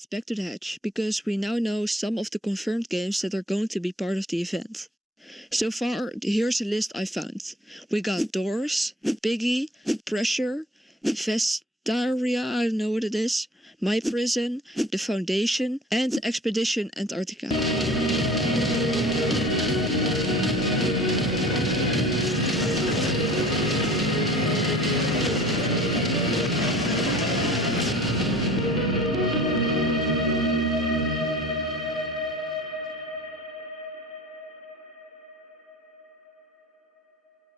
Alright, back to the hatch, because we now know some of the confirmed games that are going to be part of the event. So far, here's a list I found. We got Doors, Piggy, Pressure, Vestaria, I don't know what it is, My Prison, The Foundation, and Expedition Antarctica.